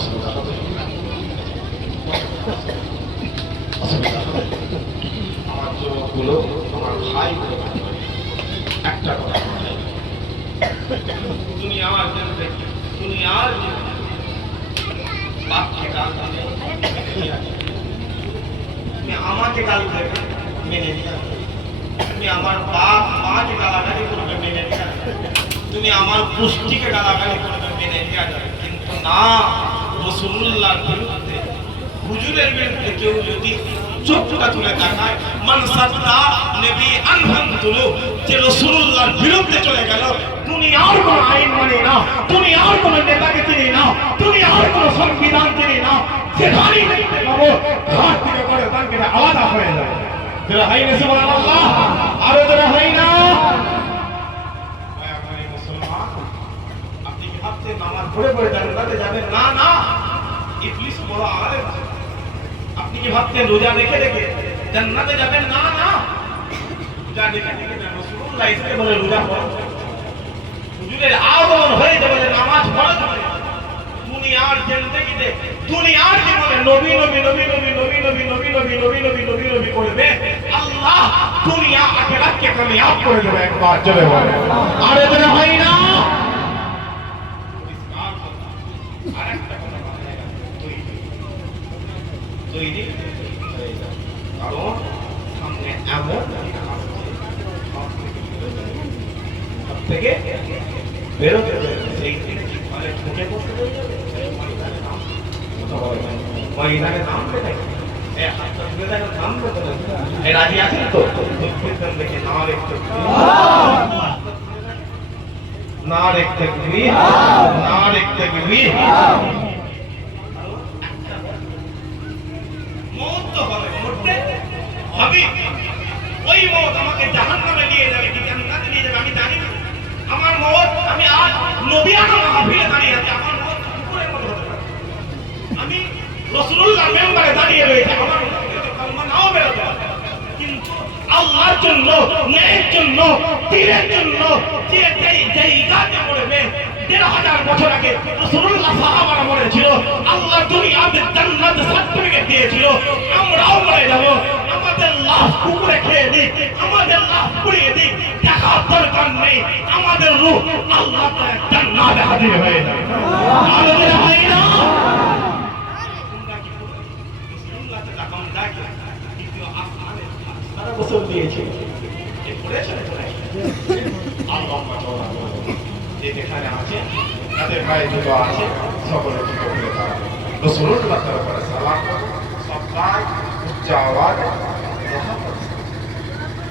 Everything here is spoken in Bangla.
অসুবিধা হবে অসুবিধা হবে আমার যুবকগুলো আমার ভাই একটা কথা তুমি আমার দুনিয়ার বাপকে গাল দিলে তুমি আমাকে গাল দেবে মেনে নিয়ে তুমি আমার বাপ মাকে গালাগালি করবে মেনে নিয়ে তুমি আমার পুষ্টিকে গালাগালি করবে মেনে নিয়ে যাবে কিন্তু না রাসূলুল্লাহর বিরুদ্ধে হুজুরের বিরুদ্ধে কেউ যদি চোখটা তুলে তাকায় মান সাদ্দা নবী আনহামদুলু যে রাসূলুল্লাহর বিরুদ্ধে চলে গেল দুনিয়ার কোনো আইন মানে না দুনিয়ার কোনো নেতাকে চিনি না দুনিয়ার কোনো সংবিধান চিনি না যেখানেই দেখতে পাবো ঘাট থেকে করে তাকে আলাদা হয়ে যায় যারা হাই না সুবহানাল্লাহ আরো যারা হাই না মুসলমান আপনি কি ভাবছেন নামাজ পড়ে পড়ে জান্নাতে যাবেন না না ইবলিস বড় আলেম আপনি কি ভাবছেন রোজা রেখে রেখে জান্নাতে যাবেন না না রোজা রেখে রেখে রাসূলুল্লাহ ইসকে বলে রোজা পড়ো হুজুরের আগমন হয়ে যাবে নামাজ পড়া যাবে দুনিয়ার জিন্দেগিতে দুনিয়ার জীবনে নবী নবী নবী নবী নবী নবী নবী নবী নবী নবী নবী নবী করবে আল্লাহ দুনিয়া আখিরাতকে কামিয়াব করে দেবে একবার জোরে বলে আরে জোরে হয় না আরেকটা কথা বলে তৈরি কারণ সামনে এমন থেকে বেরোতে সেই দিনে কি ফলে ঠকে করতে ময়দানে নাম পেতে রাজি আছেন তো দেখে না দেখতে মৌত তো হবে মরতে হবে ওই মৌত আমাকে জাহান্নামে নিয়ে যাবে কি জান্নাতে নিয়ে যাবে আমি জানি না আমার মৌত আমি আজ নবিয়ানা মাহফিলে দাঁড়িয়ে আছি আমার মৌত কুকুরের মতো হতে পারে আমি রাসূলুল্লাহ মেম্বারে দাঁড়িয়ে রয়েছে আমার কালমা নাও বেরোতে পারে কিন্তু আল্লাহর জন্য ন্যায়ের জন্য দ্বীনের জন্য যে জায়গাতে পড়বে ১৫০০ বছর আগে রাসূলুল্লাহ সাহাবারা বলেছিল আল্লাহ দুনিয়াতে জান্নাত সার্টিফিকেট দিয়েছিল আমরাও মরে যাব আমাদের লাশ কুকুরে খেয়ে দিক আমাদের লাশ পুড়িয়ে দিক দেখার দরকার নেই আমাদের রূহ আল্লাহ তাআলা জান্নাতে হাজির হয়ে যাবে আমাদের হয় না সারা বছর দিয়েছে যে যেখানে আছে তাদের গায়ে জুতো আছে সকলে জুতো খুলে তারা রাসূলুল্লাহ তাআলা সালাম সব গায়ে উচ্চ আওয়াজ